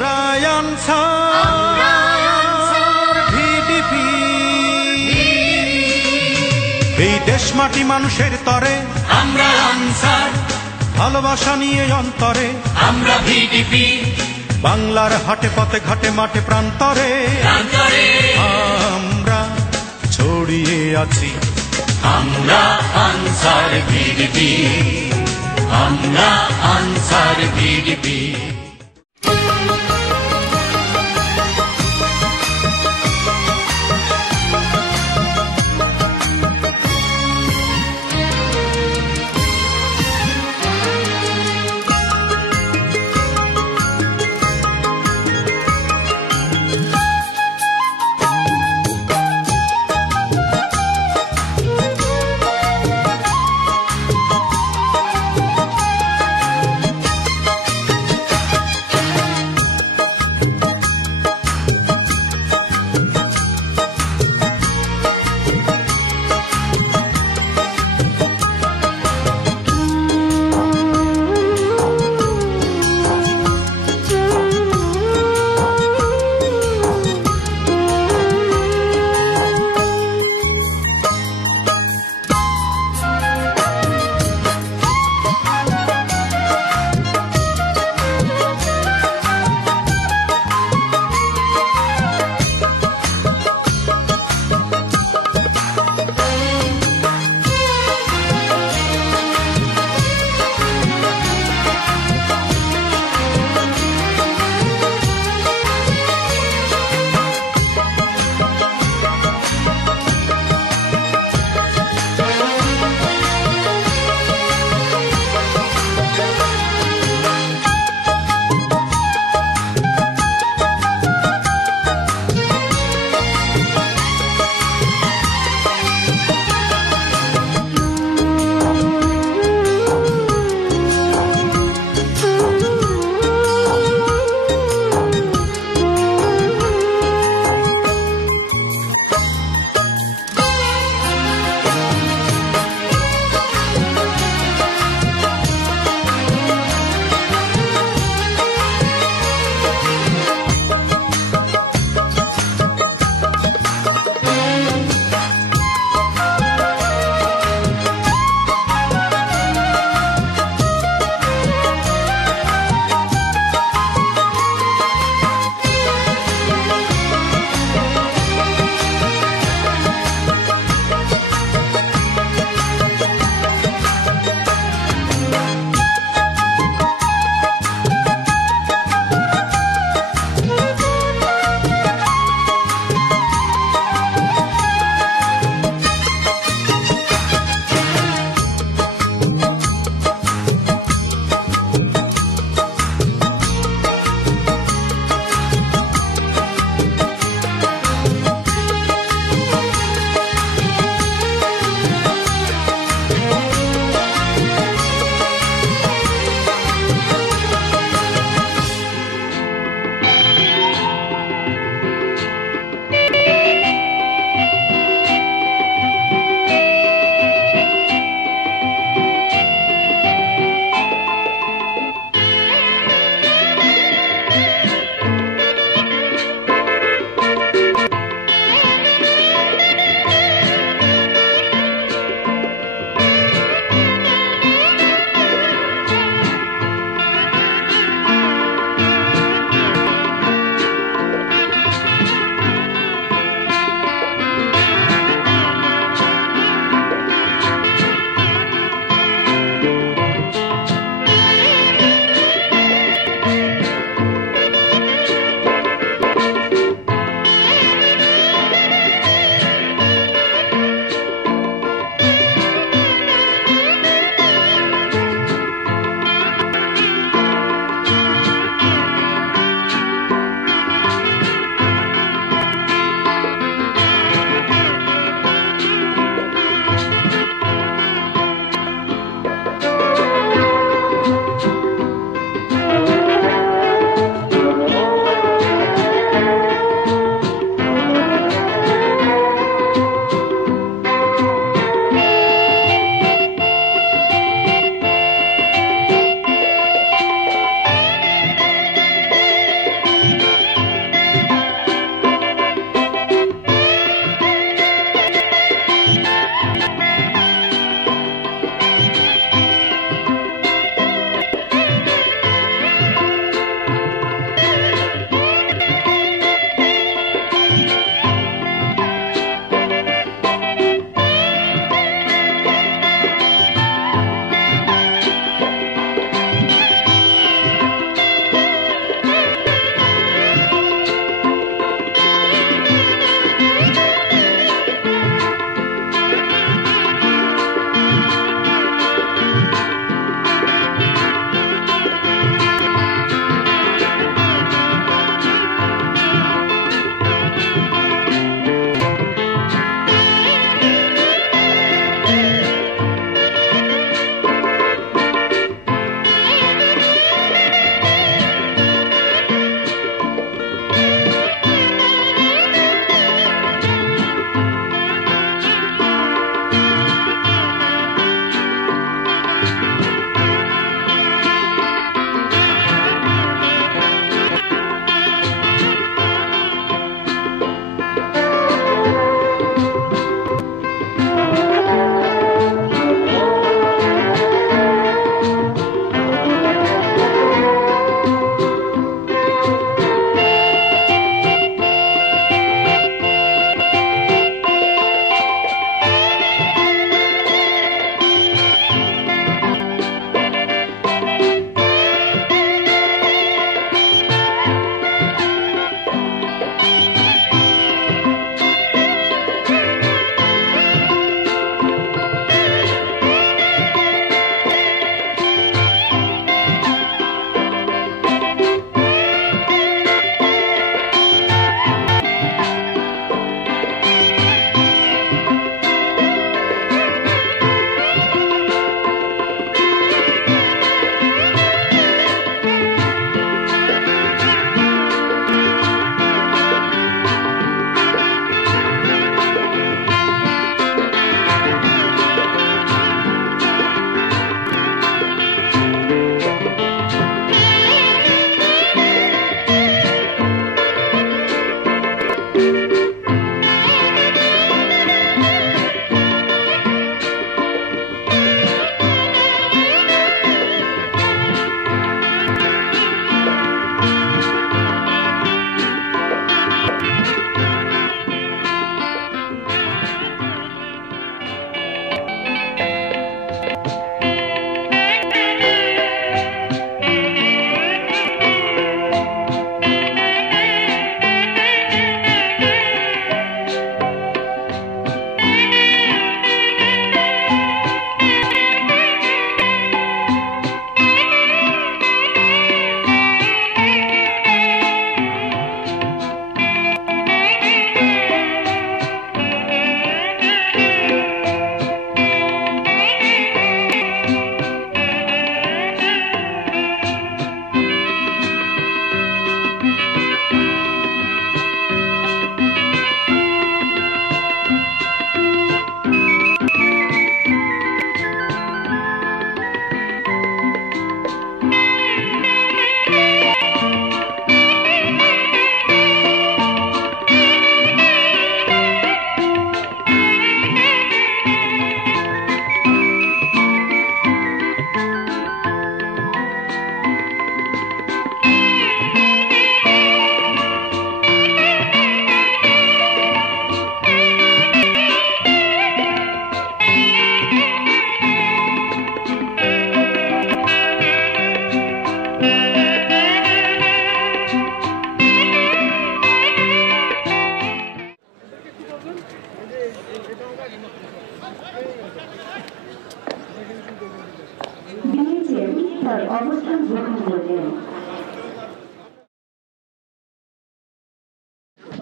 আমরা answer VDP, এই দেশ মাটি মানুষের তরে আমরা আনসার, ভালোবাসা নিয়ে অন্তরে আমরা ভিডিপি, বাংলার হাটে পথে ঘাটে মাঠে প্রান্তরে প্রান্তরে আমরা ছড়িয়ে আছি। আমরা আনসার ভিডিপি, আমরা আনসার ভিডিপি।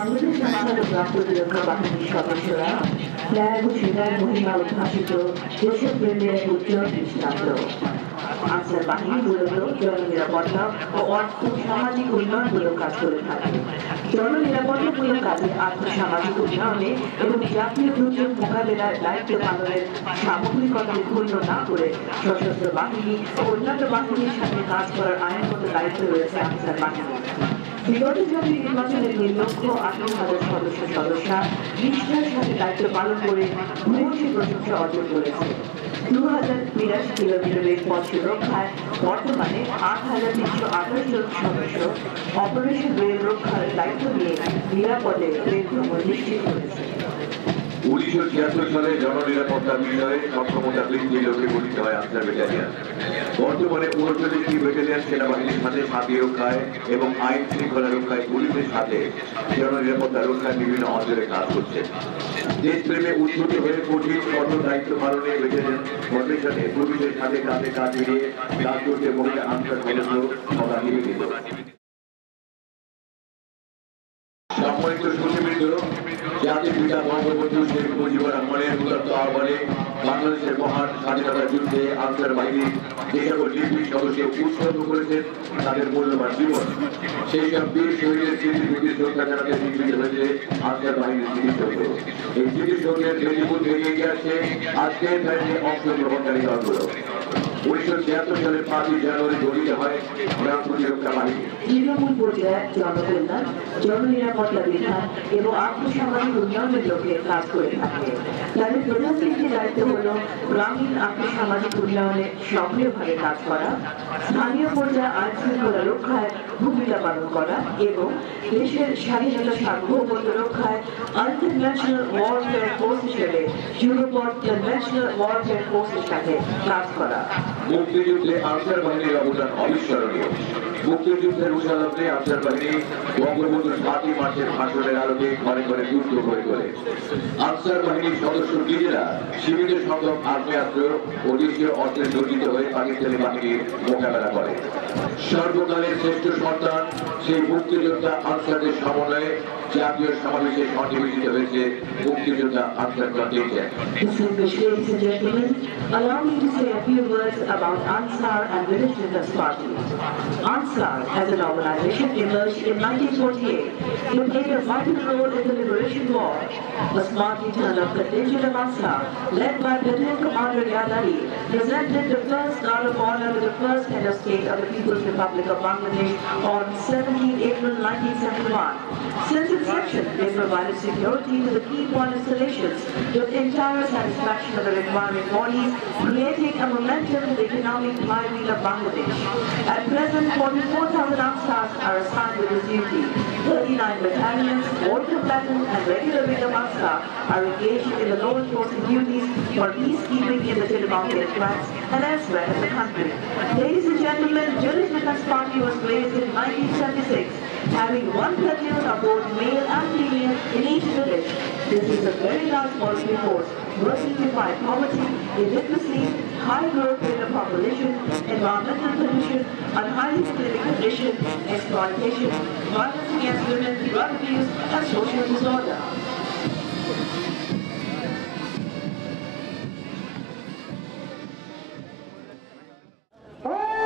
বাংলাদেশ আনসার ও গ্রাম প্রতিরক্ষা বাহিনীর সদস্যরা ত্যাগ ও সেবার মহিমা উদ্ভাসিত দেশপ্রেমের এক উজ্জ্বল দৃষ্টান্ত। আনসার বাহিনী মূলত জননিরাপত্তা ও অর্থ সামাজিক উন্নয়নমূলক কাজ করে থাকে। জননিরাপত্তামূলক কাজে আর্থসামাজিক উন্নয়নে এবং জাতীয় দুর্যোগ মোকাবেলার দায়িত্ব পালনের সামগ্রিকতাকে ক্ষুণ্ণ না করে সশস্ত্র বাহিনী ও অন্যান্য বাহিনীর সাথে কাজ করার আইনগত দায়িত্ব রয়েছে আনসার বাহিনী। বিগত জাতীয় নির্বাচনের 3,18,000 সদস্যরা নিষ্ঠার সাথে দায়িত্ব পালন করে ভূয়সী প্রশংসা অর্জন করেছে। 2,082 কিলোমিটারের পথ সুরক্ষায় বর্তমানে 8,328 জন সদস্য অপারেশন রেল রক্ষার দায়িত্ব নিয়ে নিরাপদে রেল ভ্রমণ নিশ্চিত করেছে। 1976 সালে জননিরাপত্তা বিষয়ে সক্ষমতা বৃদ্ধির লক্ষ্যে গঠিত হয় আনসার ব্যাটালিয়ন। বর্তমানে 39টি ব্যাটালিয়ন সেনাবাহিনীর সাথে শান্তি রক্ষায় এবং আইন শৃঙ্খলা রক্ষায় পুলিশের সাথে জননিরাপত্তা রক্ষায় বিভিন্ন অঞ্চলে কাজ করছে। দেশপ্রেমে উদ্বুদ্ধ হয়ে কঠিন কঠোর দায়িত্ব পালনে ব্যাটালিয়ন ফরমেশনে পুলিশের সাথে কাঁধে কাঁধ মিলিয়ে কাজ করতে মহিলা আনসার সদস্য সদা নিবেদিত। সম্মানিত সুশীবৃন্দ, জাতির পিতা বঙ্গবন্ধু শেখ মুজিবুর রহমানের উদাত্ত আহ্বানে বাংলাদেশের মহান স্বাধীনতা যুদ্ধে আনসার বাহিনীর যে সকল নির্ভীক সদস্য উৎসর্গ করেছেন তাদের মূল্যবান জীবন, সেই সব বীর শহীদের স্মৃতির শ্রদ্ধা জানাতে নির্মিত হয়েছে আনসার বাহিনীর স্মৃতিসৌধ। এই স্মৃতিসৌধের মেদিনীপুর থেকে এগিয়ে আসছে আজকের ব্যাচে অংশগ্রহণকারী দলগুলো। 1976 সালের 5ই জানুয়ারি গঠিত হয় গ্রাম প্রতিরক্ষা বাহিনী। তৃণমূল পর্যায়ে জনকল্যাণ, জননিরাপত্তা বিধান এবং আর্থসামাজিক উন্নয়নের লক্ষ্যে কাজ করে থাকে। তাদের প্রধান তিনটি দায়িত্ব হল গ্রামীণ আর্থসামাজিক উন্নয়নে সক্রিয়ভাবে কাজ করা, স্থানীয় পর্যায়ে আইন শৃঙ্খলা রক্ষায় ভূমিকা পালন করা এবং দেশের স্বাধীনতা সার্বভৌমত্ব রক্ষায় ইন্টারন্যাশনাল ওয়ারফেয়ার ফোর্স হিসেবে ইউরোপর কনভেনশনাল ওয়ারফেয়ার ফোর্সের সাথে কাজ করা। মুক্তিযুদ্ধে আনসার বাহিনীর অবদান অবিস্মরণীয়। মুক্তিযুদ্ধের উৎসাহে আনসার বাহিনী বঙ্গবন্ধুর 7ই মার্চের ভাষণের আলোকে ঘরে ঘরে যুদ্ধ হয়ে তোলে। আনসার বাহিনীর সদস্য নিজেরা সীমিত সংখ্যক আগ্নেয়াস্ত্র ও দেশীয় অস্ত্রে সজ্জিত হয়ে পাকিস্তানি বাহিনীর মোকাবেলা করে। সর্বকালের শ্রেষ্ঠ সন্তান সেই মুক্তিযোদ্ধা আনসারদের সমন্বয়ে জাতীয় সমাবেশে সন্নিবেশিত হয়েছে মুক্তিযোদ্ধা answer contingent. Distinguished ladies and gentlemen, allow me to say a few words about Ansar and British Liberals Party. Ansar, as an organization, emerged in 1948. It played a vital role in the Liberation War. A smartly turned-up contingent of Ansar, led by Lieutenant Commander Yad Ali, presented the first guard of honor to the first head of state of the People's Republic of Bangladesh on 17 April 1971. Since inception, they provided security to the key point installations with entire satisfaction of the requiring bodies, creating a momentum in the economic flywheel of Bangladesh. At present, 44,000 Ansars are assigned with this duty. 39 battalions, all combatant and regular wing of Ansar are engaged in the law enforcement duties for peacekeeping in the Chittamauga tracts and elsewhere in the country. Ladies and gentlemen, British Liberals Party was raised in 1976, having one platoon of both male and female in each village. This is a very large military force working to fight poverty, illiteracy, high growth rate of population, environmental pollution, unhighly clinic condition, exploitation, violence against women, drug abuse, and social disorder. Hey!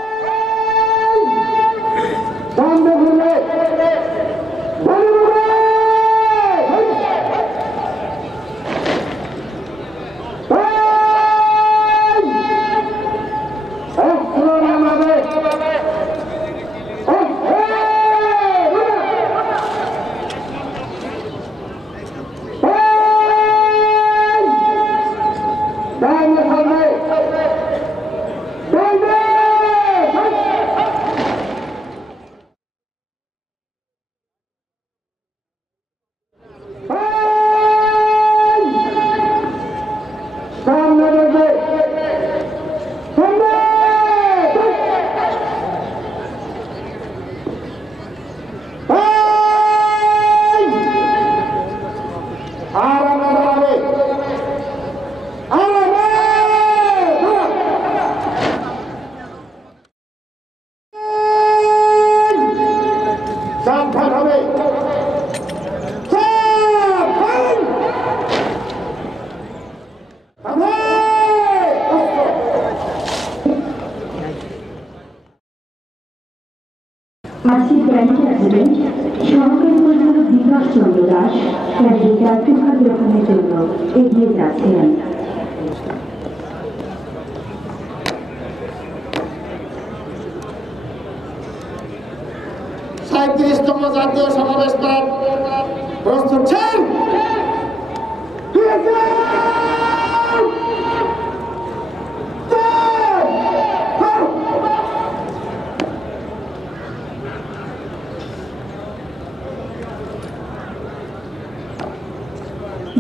Das ক্যান্ডির দায়িত্বভার গ্রহণের জন্য এগিয়ে যাচ্ছেন। সাঁত্রিশতম জাতীয় সমাবেশ প্রস্তুত ছিলেন।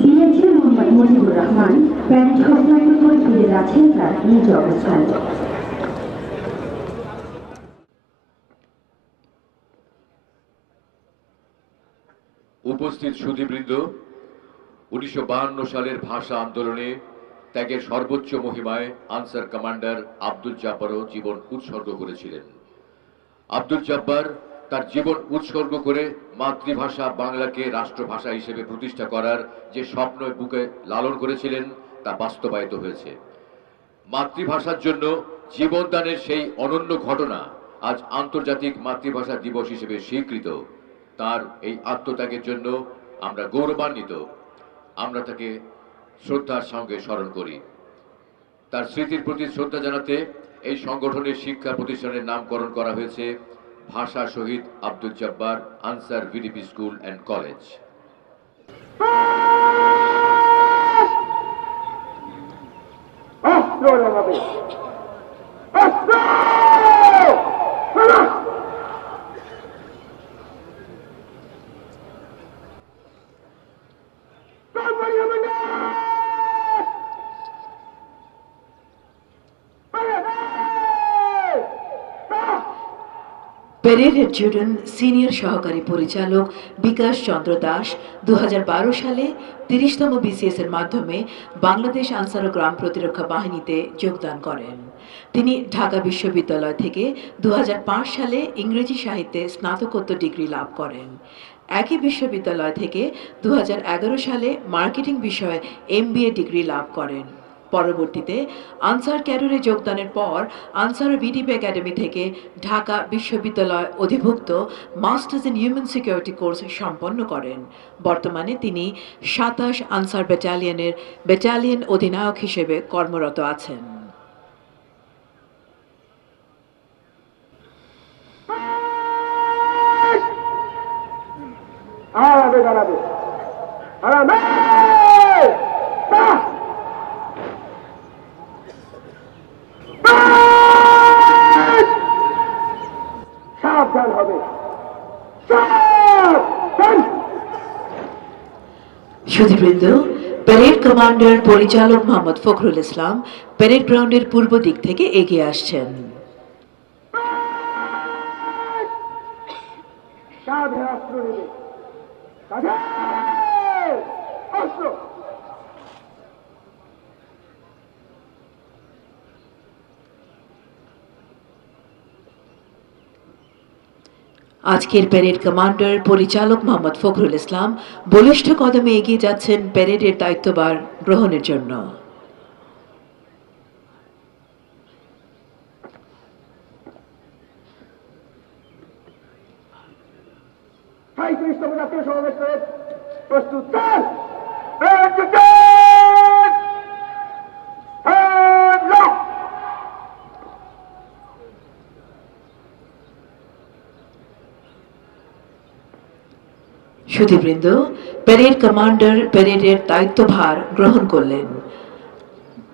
ডিএসপি মোহাম্মদ মুজিবুর রহমান প্যারেড ঘোষণার করে ফিরে যাচ্ছেন তার নিজ অবস্থান। উপস্থিত সুধীবৃন্দ, 1952 সালের ভাষা আন্দোলনে ত্যাগের সর্বোচ্চ মহিমায় আনসার কমান্ডার আব্দুল জাব্বারও জীবন উৎসর্গ করেছিলেন। আব্দুল জাব্বার তার জীবন উৎসর্গ করে মাতৃভাষা বাংলাকে রাষ্ট্রভাষা হিসেবে প্রতিষ্ঠা করার যে স্বপ্ন বুকে লালন করেছিলেন তা বাস্তবায়িত হয়েছে। মাতৃভাষার জন্য জীবনদানের সেই অনন্য ঘটনা আজ আন্তর্জাতিক মাতৃভাষা দিবস হিসেবে স্বীকৃত। তার এই আত্মত্যাগের জন্য আমরা গৌরবান্বিত। আমরা তাকে শ্রদ্ধার সঙ্গে স্মরণ করি। তার স্মৃতির প্রতি শ্রদ্ধা জানাতে এই সংগঠনের শিক্ষা প্রতিষ্ঠানের নামকরণ করা হয়েছে ভাষা শহীদ Abdul Jabbar Ansar VDP school and college. প্যারেডের জুড়েন সিনিয়র সহকারী পরিচালক বিকাশ চন্দ্র দাস 2012 সালে 30তম বিসিএস এর মাধ্যমে বাংলাদেশ আনসার ও গ্রাম প্রতিরক্ষা বাহিনীতে যোগদান করেন। তিনি ঢাকা বিশ্ববিদ্যালয় থেকে 2005 সালে ইংরেজি সাহিত্যে স্নাতকোত্তর ডিগ্রি লাভ করেন। একই বিশ্ববিদ্যালয় থেকে 2011 সালে মার্কেটিং বিষয়ে MBA ডিগ্রি লাভ করেন। পরবর্তীতে আনসার ক্যাডরে যোগদানের পর আনসার ভিডিপি একাডেমি থেকে ঢাকা বিশ্ববিদ্যালয় অধিভুক্ত masters in human security course সম্পন্ন করেন। বর্তমানে তিনি 27 আনসার ব্যাটালিয়নের ব্যাটালিয়ন অধিনায়ক হিসেবে কর্মরত আছেন। সুধীবৃন্দ, প্যারেড কমান্ডার পরিচালক মোহাম্মদ ফখরুল ইসলাম প্যারেড গ্রাউন্ডের পূর্ব দিক থেকে এগিয়ে আসছেন। আজকের প্যারেড কমান্ডার পরিচালক মোহাম্মদ ফখরুল ইসলাম বলিষ্ঠ কদমে এগিয়ে যাচ্ছেন প্যারেডের দায়িত্বভার গ্রহণের জন্য। সুধীবৃন্দ, প্যারেড কমান্ডার প্যারেডের দায়িত্বভার গ্রহণ করলেন।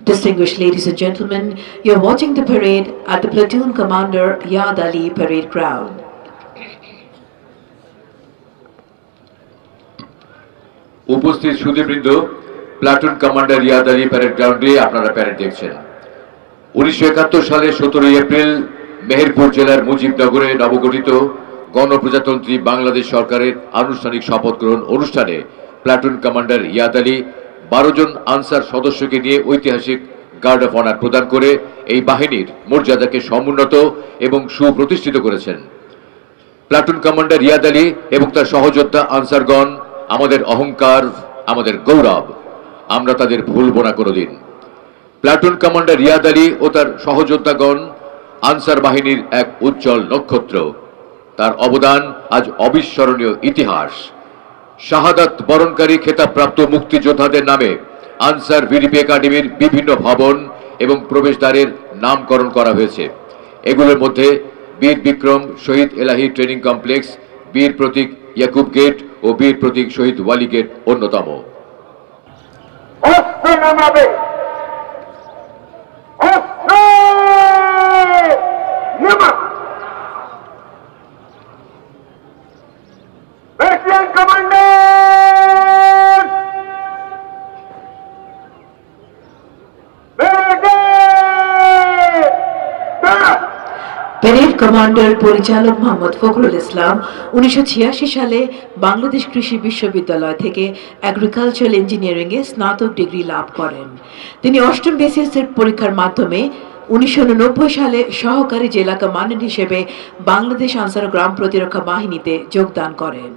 Distinguished ladies and gentlemen, you are watching the parade at the platoon commander Yad Ali parade ground. উপস্থিত সুধীবৃন্দ, প্লাটুন কমান্ডার ইয়াদ আলী প্যারেড গ্রাউন্ডে আপনারা প্যারেড দেখছেন। 1971 সালের 17 এপ্রিল মেহেরপুর জেলার মুজিবনগরে নবগঠিত গণপ্রজাতন্ত্রী বাংলাদেশ সরকারের আনুষ্ঠানিক শপথ গ্রহণ অনুষ্ঠানে প্লাটুন কমান্ডার ইয়াদ আলী 12 জন আনসার সদস্যকে নিয়ে ঐতিহাসিক গার্ড অফ অনার প্রদান করে এই বাহিনীর মর্যাদাকে সমুন্নত এবং সুপ্রতিষ্ঠিত করেছেন। প্লাটুন কমান্ডার ইয়াদ আলী এবং তার সহযোদ্ধা আনসারগণ আমাদের অহংকার, আমাদের গৌরব। আমরা তাদের ভুলব না কোনোদিন। প্লাটুন কমান্ডার ইয়াদ আলী ও তার সহযোদ্ধাগণ আনসার বাহিনীর এক উজ্জ্বল নক্ষত্র। তার অবদান আজ অবিস্মরণীয় ইতিহাস। শাহাদাত বরণকারী খেতাবপ্রাপ্ত মুক্তিযোদ্ধাদের নামে আনসার ভিডিপি একাডেমির বিভিন্ন ভবন এবং প্রবেশদ্বারের নামকরণ করা হয়েছে। এগুলোর মধ্যে বীর বিক্রম শহীদ এলাহি ট্রেনিং কমপ্লেক্স, বীর প্রতীক ইয়াকুব গেট ও বীর প্রতীক শহীদ ওয়ালি গেট অন্যতম। প্যারেড কমান্ডার পরিচালক মোহাম্মদ ফখরুল ইসলাম 1986 সালে বাংলাদেশ কৃষি বিশ্ববিদ্যালয় থেকে এগ্রিকালচারাল ইঞ্জিনিয়ারিং এ স্নাতক ডিগ্রি লাভ করেন। তিনি অষ্টম বিসিএস এর পরীক্ষার মাধ্যমে 1989 সালে সহকারী জেলা কমান্ডার হিসেবে বাংলাদেশ আনসার গ্রাম প্রতিরক্ষা বাহিনীতে যোগদান করেন।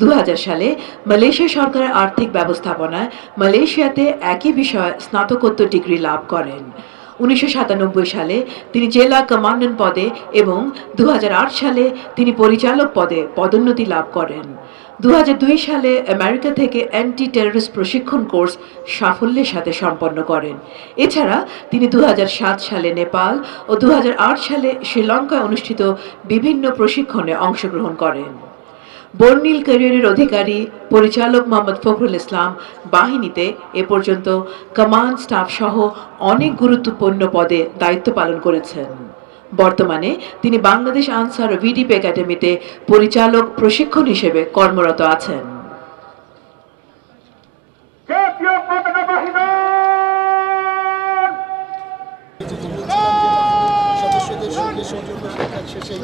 2000 সালে মালয়েশিয়া সরকারের আর্থিক ব্যবস্থাপনায় মালয়েশিয়াতে একই বিষয়ে স্নাতকোত্তর ডিগ্রি লাভ করেন। 1997 সালে তিনি জেলা কমান্ড্যান্ট পদে এবং 2008 সালে তিনি পরিচালক পদে পদোন্নতি লাভ করেন। 2002 সালে আমেরিকা থেকে অ্যান্টি টেররিস্ট প্রশিক্ষণ কোর্স সাফল্যের সাথে সম্পন্ন করেন। এছাড়া তিনি 2007 সালে নেপাল ও 2008 সালে শ্রীলঙ্কায় অনুষ্ঠিত বিভিন্ন প্রশিক্ষণে অংশগ্রহণ করেন। বর্ণিল ক্যারিয়ারের অধিকারী পরিচালক মোহাম্মদ ফখরুল ইসলাম বাহিনীতে এ পর্যন্ত কমান্ড স্টাফ সহ অনেক গুরুত্বপূর্ণ পদে দায়িত্ব পালন করেছেন। বর্তমানে তিনি বাংলাদেশ আনসার ভিডিপি একাডেমিতে পরিচালক প্রশিক্ষণ হিসেবে কর্মরত আছেন। সদস্যদের সঙ্গে সৌজন্য সাক্ষাৎ শেষে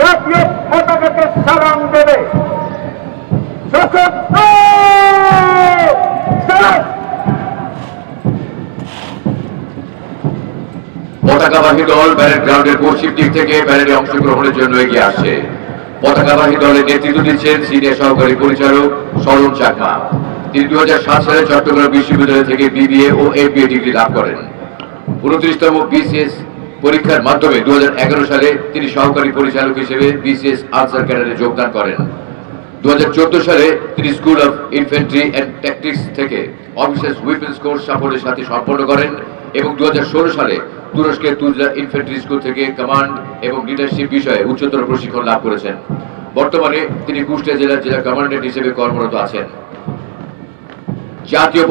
জাতীয় পতাকাকে সালাম দেবে। পতাকাবাহী দল প্যারেড গ্রাউন্ডের পশ্চিম দিক থেকে প্যারেডে অংশগ্রহণের জন্য এগিয়ে আসছে। পতাকাবাহী দলের নেতৃত্ব দিচ্ছেন সিনিয়র সহকারী পরিচালক শরণ চাকমা। তিনি 2007 সালে চট্টগ্রাম বিশ্ববিদ্যালয় থেকে বিবিএ ও এমবিএ ডিগ্রি লাভ করেন। 29তম বিসিএস পরীক্ষার মাধ্যমে 2011 সালে তিনি সহকারী পরিচালক হিসেবে বিসিএস আনসার ক্যাডারে যোগদান করেন। 2014 সালে তিনি school of infantry and tactics থেকে অফিসার্স উইপেন্স কোর্স সাফল্যের সাথে সম্পন্ন করেন এবং 2016 সালে তুরস্কের তুজলা ইনফ্যান্ট্রি স্কুল থেকে কমান্ড এবং লিডারশিপ বিষয়ে উচ্চতর প্রশিক্ষণ লাভ করেছেন। বর্তমানে তিনি কুষ্টিয়া জেলার জেলা কমান্ড্যান্ট হিসেবে কর্মরত আছেন। জাতীয়